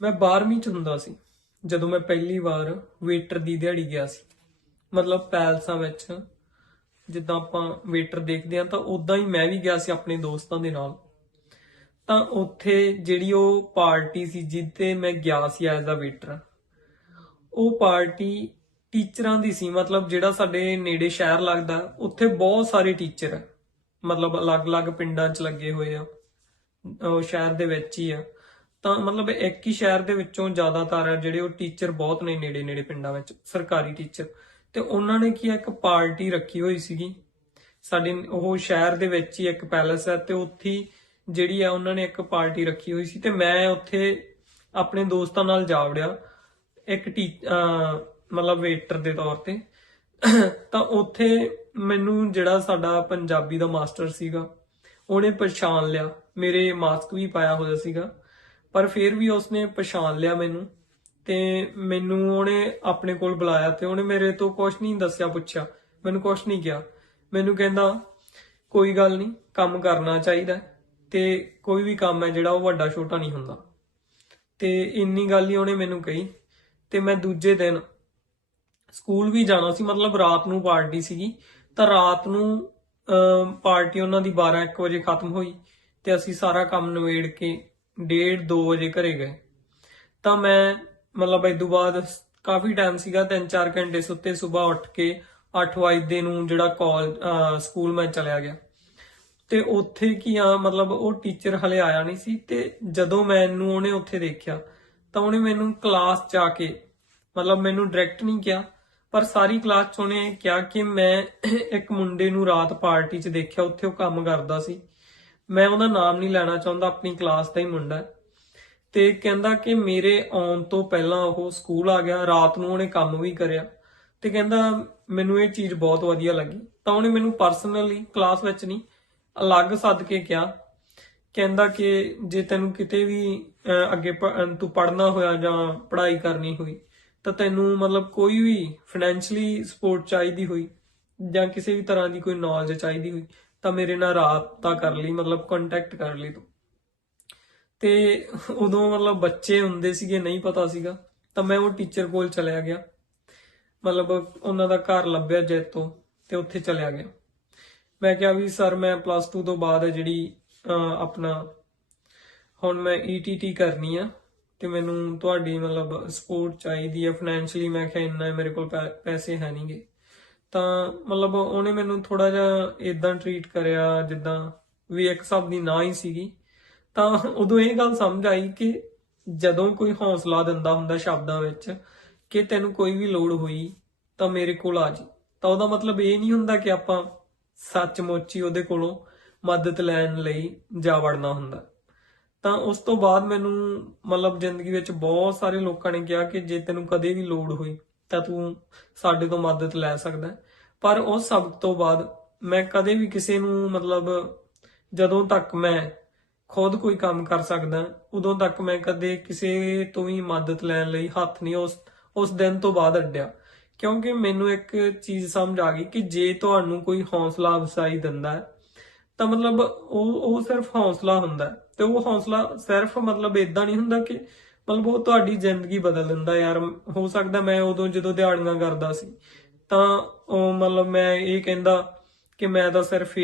ਮੈਂ 12ਵੀਂ ਚ ਹੁੰਦਾ ਸੀ, ਜਦੋਂ ਮੈਂ ਪਹਿਲੀ ਵਾਰ ਵੇਟਰ ਦੀ ਦਿਹਾੜੀ ਗਿਆ ਸੀ। ਮਤਲਬ ਪੈਲਸਾਂ ਵਿੱਚ, ਜਿੱਦਾਂ ਆਪਾਂ ਵੇਟਰ ਦੇਖਦੇ ਆ ਤਾਂ ਉਦਾਂ ਹੀ ਮੈਂ ਵੀ ਗਿਆ ਸੀ ਆਪਣੇ ਦੋਸਤਾਂ ਦੇ ਨਾਲ। ਤਾਂ ਉੱਥੇ ਜਿਹੜੀ ਉਹ ਪਾਰਟੀ ਸੀ ਜਿੱਤੇ ਮੈਂ ਗਿਆ ਸੀ ਐਜ਼ ਅ ਵੇਟਰ ਉਹ ਪਾਰਟੀ ਟੀਚਰਾਂ ਦੀ ਸੀ। ਮਤਲਬ ਜਿਹੜਾ ਸਾਡੇ ਨੇੜੇ ਸ਼ਹਿਰ ਲੱਗਦਾ, ਉੱਥੇ ਬਹੁਤ ਸਾਰੇ ਟੀਚਰ, ਮਤਲਬ ਅਲੱਗ-ਅਲੱਗ ਪਿੰਡਾਂ 'ਚ ਲੱਗੇ ਹੋਏ ਆ। ਉਹ ਸ਼ਹਿਰ ਦੇ ਵਿੱਚ ਹੀ ਆ। ਤਾਂ ਮਤਲਬ ਇੱਕ ਹੀ ਸ਼ਹਿਰ ਦੇ ਵਿੱਚੋਂ ਜ਼ਿਆਦਾਤਰ ਜਿਹੜੇ ਉਹ ਟੀਚਰ ਬਹੁਤ ਨੇ ਨੇੜੇ-ਨੇੜੇ ਪਿੰਡਾਂ ਵਿੱਚ, ਸਰਕਾਰੀ ਟੀਚਰ ਤੇ ਉਹਨਾਂ ਨੇ ਕੀ ਇੱਕ ਪਾਰਟੀ ਰੱਖੀ ਹੋਈ ਸੀਗੀ। ਸਾਡੇ ਉਹ ਸ਼ਹਿਰ ਦੇ ਵਿੱਚ ਹੀ ਇੱਕ ਪੈਲੇਸ ਹੈ ਤੇ ਉੱਥੇ ਜਿਹੜੀ ਆ ਉਹਨਾਂ ਨੇ ਇੱਕ ਪਾਰਟੀ ਰੱਖੀ ਹੋਈ ਸੀ ਤੇ ਮੈਂ ਉੱਥੇ ਆਪਣੇ ਦੋਸਤਾਂ ਨਾਲ ਜਾ ਵੜਿਆ। ਇੱਕ ਟੀ ਮਤਲਬ ਵੇਟਰ ਦੇ ਤੌਰ ਤੇ। ਤਾਂ ਉੱਥੇ ਮੈਨੂੰ ਜਿਹੜਾ ਸਾਡਾ ਪੰਜਾਬੀ ਦਾ ਮਾਸਟਰ ਸੀਗਾ, ਉਹਨੇ ਪਛਾਣ ਲਿਆ। ਮੇਰੇ ਮਾਸਕ ਵੀ ਪਾਇਆ ਹੋਇਆ ਸੀਗਾ। ਪਰ ਫਿਰ ਵੀ ਉਸਨੇ ਪਛਾਣ ਲਿਆ ਮੈਨੂੰ ਤੇ ਮੈਨੂੰ ਉਹਨੇ ਆਪਣੇ ਕੋਲ ਬੁਲਾਇਆ ਤੇ ਉਹਨੇ ਮੇਰੇ ਤੋਂ ਕੁਝ ਨਹੀਂ ਦੱਸਿਆ ਪੁੱਛਿਆ। ਮੈਨੂੰ ਕੁਝ ਨਹੀਂ ਕਿਹਾ। ਮੈਨੂੰ ਕਹਿੰਦਾ ਕੋਈ ਗੱਲ ਨਹੀਂ ਕੰਮ ਕਰਨਾ ਚਾਹੀਦਾ ਤੇ ਕੋਈ ਵੀ ਕੰਮ ਹੈ ਜਿਹੜਾ ਉਹ ਵੱਡਾ ਛੋਟਾ ਨਹੀਂ ਹੁੰਦਾ। ਤੇ ਇੰਨੀ ਗੱਲ ਹੀ ਉਹਨੇ ਮੈਨੂੰ ਕਹੀ ਤੇ ਮੈਂ ਦੂਜੇ ਦਿਨ ਸਕੂਲ ਵੀ ਜਾਣਾ ਸੀ ਮਤਲਬ ਰਾਤ ਨੂੰ ਪਾਰਟੀ ਸੀਗੀ ਤਾਂ ਰਾਤ ਨੂੰ ਅਮ, ਪਾਰਟੀ ਉਹਨਾਂ ਦੀ 12 1 ਵਜੇ ਖਤਮ ਹੋਈ ਤੇ ਅਸੀਂ ਸਾਰਾ ਕੰਮ ਨਵੇੜ ਕੇ ਡੇਢ 2 ਵਜੇ ਘਰੇ ਗਏ। ਤਾਂ ਮੈਂ ਮਤਲਬ ਇਸ ਤੋਂ ਬਾਅਦ ਕਾਫੀ ਟਾਈਮ ਸੀਗਾ 3-4 ਘੰਟੇ ਸੁੱਤੇ ਸਵੇਰ ਉੱਠ ਕੇ 8 ਵਜੇ ਨੂੰ ਜਿਹੜਾ ਕਾਲ ਸਕੂਲ ਮੈਂ ਚਲਿਆ ਗਿਆ। ਤੇ ਉੱਥੇ ਕੀ ਆ, ਮਤਲਬ ਉਹ ਟੀਚਰ ਹਲੇ ਆਇਆ ਨਹੀਂ ਸੀ ਤੇ ਜਦੋਂ ਮੈਨੂੰ ਉਹਨੇ ਉੱਥੇ ਦੇਖਿਆ, ਤਾਂ ਉਹਨੇ ਮੈਨੂੰ ਕਲਾਸ ਚ ਆ ਕੇ ਮਤਲਬ ਮੈਨੂੰ ਡਾਇਰੈਕਟ ਨਹੀਂ ਕਿਹਾ, ਪਰ ਸਾਰੀ ਕਲਾਸ ਚ ਉਹਨੇ ਕਿਹਾ ਕਿ ਮੈਂ ਇੱਕ ਮੁੰਡੇ ਨੂੰ ਰਾਤ ਪਾਰਟੀ ਚ ਦੇਖਿਆ, ਉੱਥੇ ਉਹ ਕੰਮ ਕਰਦਾ ਸੀ। ਮੈਂ ਉਹਦਾ ਨਾਮ ਨਹੀਂ ਲੈਣਾ ਚਾਹੁੰਦਾ, ਆਪਣੀ ਕਲਾਸ ਦਾ ਹੀ ਮੁੰਡਾ ਤੇ ਕਹਿੰਦਾ ਕਿ ਮੇਰੇ ਆਉਣ ਤੋਂ ਪਹਿਲਾਂ ਉਹ ਸਕੂਲ ਆ ਗਿਆ, ਰਾਤ ਨੂੰ ਉਹਨੇ ਕੰਮ ਵੀ ਕਰਿਆ। ਤੇ ਕਹਿੰਦਾ, ਮੈਨੂੰ ਇਹ ਚੀਜ਼ ਬਹੁਤ ਵਧੀਆ ਲੱਗੀ। ਤਾਂ ਉਹਨੇ ਮੈਨੂੰ ਪਰਸਨਲੀ ਕਲਾਸ ਵਿੱਚ ਨਹੀਂ, ਅਲੱਗ ਸੱਦ ਕੇ ਕਿਹਾ। ਕਹਿੰਦਾ ਕਿ ਜੇ ਤੈਨੂੰ ਕਿਤੇ ਵੀ ਅੱਗੇ ਤੂੰ ਪੜਨਾ ਹੋਇਆ ਜਾਂ ਪੜ੍ਹਾਈ ਕਰਨੀ ਹੋਈ, ਤਾਂ ਤੈਨੂੰ ਮਤਲਬ ਕੋਈ ਵੀ ਫਾਈਨੈਂਸ਼ਲੀ ਸਪੋਰਟ ਚਾਹੀਦੀ ਹੋਈ ਜਾਂ ਕਿਸੇ ਵੀ ਤਰ੍ਹਾਂ ਦੀ ਕੋਈ ਨੌਲੇਜ ਚਾਹੀਦੀ ਹੋਈ ਤਾਂ ਮੇਰੇ ਨਾਲ ਰਾਬਤਾ ਕਰ ਲਈ, ਮਤਲਬ ਕੰਟੈਕਟ ਕਰ ਲਈ ਤੂੰ। ਤੇ ਉਦੋਂ ਮਤਲਬ ਬੱਚੇ ਹੁੰਦੇ ਸੀਗੇ, ਨਹੀਂ ਪਤਾ ਸੀਗਾ, ਤਾਂ ਮੈਂ ਉਹ ਟੀਚਰ ਕੋਲ ਚਲਿਆ ਗਿਆ। ਮਤਲਬ ਉਹਨਾਂ ਦਾ ਘਰ ਲੱਭਿਆ ਜੈਤੋਂ, ਤੇ ਉੱਥੇ ਚਲਿਆ ਗਿਆ। ਮੈਂ ਕਿਹਾ ਵੀ, ਸਰ, ਮੈਂ ਪਲੱਸ 2 ਤੋਂ ਬਾਅਦ ਜਿਹੜੀ ਆਪਣਾ, ਹੁਣ ਮੈਂ ETT ਕਰਨੀ ਆ, ਤੇ ਮੈਨੂੰ ਤੁਹਾਡੀ ਮਤਲਬ ਸਪੋਰਟ ਚਾਹੀਦੀ ਆ। ਫਾਈਨੈਂਸ਼ਲੀ ਮੈਂ ਕਿਹਾ, ਇੰਨਾ ਮੇਰੇ ਕੋਲ ਪੈ- ਪੈਸੇ ਹੈ ਨਹੀਂਗੇ ਤਾਂ ਮਤਲਬ ਉਹਨੇ ਮੈਨੂੰ ਥੋੜਾ ਜਿਹਾ ਇਦਾਂ ਟਰੀਟ ਕਰਿਆ, ਜਿੱਦਾਂ ਵੀ ਇੱਕ ਹਿਸਾਬ ਦੀ ਨਾ ਹੀ ਸੀਗੀ। ਤਾਂ ਉਦੋਂ ਇਹ ਗੱਲ ਸਮਝ ਆਈ ਕਿ ਜਦੋਂ ਕੋਈ ਹੌਸਲਾ ਦਿੰਦਾ ਹੁੰਦਾ ਸ਼ਬਦਾਂ ਵਿੱਚ ਕਿ ਤੈਨੂੰ ਕੋਈ ਵੀ ਲੋੜ ਹੋਈ ਤਾਂ ਮੇਰੇ ਕੋਲ ਆ ਜੀ। ਤਾਂ ਉਹਦਾ ਮਤਲਬ ਇਹ ਨਹੀਂ ਹੁੰਦਾ ਕਿ ਆਪਾਂ ਸੱਚਮੁੱਚ ਹੀ ਉਹਦੇ ਕੋਲੋਂ ਮਦਦ ਲੈਣ ਲਈ ਜਾ ਵੜਨਾ ਹੁੰਦਾ। ਤਾਂ ਉਸ ਤੋਂ ਬਾਅਦ ਮੈਨੂੰ ਮਤਲਬ ਜ਼ਿੰਦਗੀ ਵਿੱਚ ਬਹੁਤ ਸਾਰੇ ਲੋਕਾਂ ਨੇ ਕਿਹਾ ਕਿ ਜੇ ਤੈਨੂੰ ਕਦੇ ਵੀ ਲੋੜ ਹੋਈ ਤਾਂ ਤੂੰ ਸਾਡੇ ਤੋਂ ਮਦਦ ਲੈ ਸਕਦਾ ਪਰ ਉਸ ਸਭ ਤੋਂ ਬਾਅਦ ਮੈਂ ਕਦੇ ਵੀ ਕਿਸੇ ਨੂੰ ਮਤਲਬ ਜਦੋਂ ਤੱਕ ਮੈਂ ਖੁਦ ਕੋਈ ਕੰਮ ਕਰ ਸਕਦਾ, ਉਦੋਂ ਤੱਕ ਮੈਂ ਕਦੇ ਕਿਸੇ ਤੋਂ ਵੀ ਮਦਦ ਲੈਣ ਲਈ ਹੱਥ ਨਹੀਂ ਉਸ ਉਸ ਦਿਨ ਤੋਂ ਬਾਅਦ ਅੱਡਿਆ। ਕਿਉਂਕਿ ਮੈਨੂੰ ਇੱਕ ਚੀਜ਼ ਸਮਝ ਆ ਗਈ ਕਿ ਜੇ ਤੁਹਾਨੂੰ ਕੋਈ ਹੌਸਲਾ ਅਫਸਾਈ ਦਿੰਦਾ ਹੈ, ਤਾਂ ਮਤਲਬ ਉਹ ਉਹ ਸਿਰਫ ਹੌਸਲਾ ਹੁੰਦਾ ਤੇ ਉਹ ਹੌਸਲਾ ਸਿਰਫ ਮਤਲਬ ਇਦਾਂ ਨਹੀਂ ਹੁੰਦਾ ਕਿ ਮਤਲਬ ਉਹ ਤੁਹਾਡੀ ਜ਼ਿੰਦਗੀ ਬਦਲ ਦਿੰਦਾ ਯਾਰ। ਹੋ ਸਕਦਾ ਮੈਂ ਉਦੋਂ ਜਦੋਂ ਦਿਹਾੜੀਆਂ ਕਰਦਾ ਸੀ। ਤਾਂ ਉਹ ਮਤਲਬ ਮੈਂ ਇਹ ਕਹਿੰਦਾ ਕਿ ਮੈਂ ਤਾਂ ਸਿਰਫ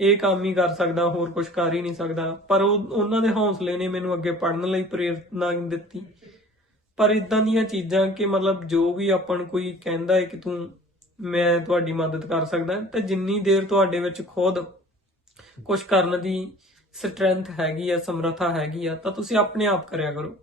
ਇਹ ਕੰਮ ਹੀ ਕਰ ਸਕਦਾ, ਹੋਰ ਕੁਝ ਕਰ ਹੀ ਨਹੀਂ ਸਕਦਾ। ਪਰ ਉਹ, ਉਹਨਾਂ ਦੇ ਹੌਸਲੇ ਨੇ ਮੈਨੂੰ ਅੱਗੇ ਪੜ੍ਹਨ ਲਈ ਪ੍ਰੇਰਨਾ ਦਿੱਤੀ। ਪਰ ਇਦਾਂ ਦੀਆਂ ਚੀਜ਼ਾਂ ਕਿ ਮਤਲਬ ਜੋ ਵੀ ਆਪਾਂ ਕੋਈ ਕਹਿੰਦਾ ਹੈ ਕਿ ਤੂੰ, ਮੈਂ ਤੁਹਾਡੀ ਮਦਦ ਕਰ ਸਕਦਾ, ਤਾਂ ਜਿੰਨੀ ਦੇਰ ਤੁਹਾਡੇ ਵਿੱਚ ਖੁਦ ਕੁਝ ਕਰਨ ਦੀ ਸਟਰੈਂਥ ਹੈਗੀ ਆ, ਸਮਰੱਥਾ ਹੈਗੀ ਆ, ਤਾਂ ਤੁਸੀਂ ਆਪਣੇ ਆਪ ਕਰਿਆ ਕਰੋ।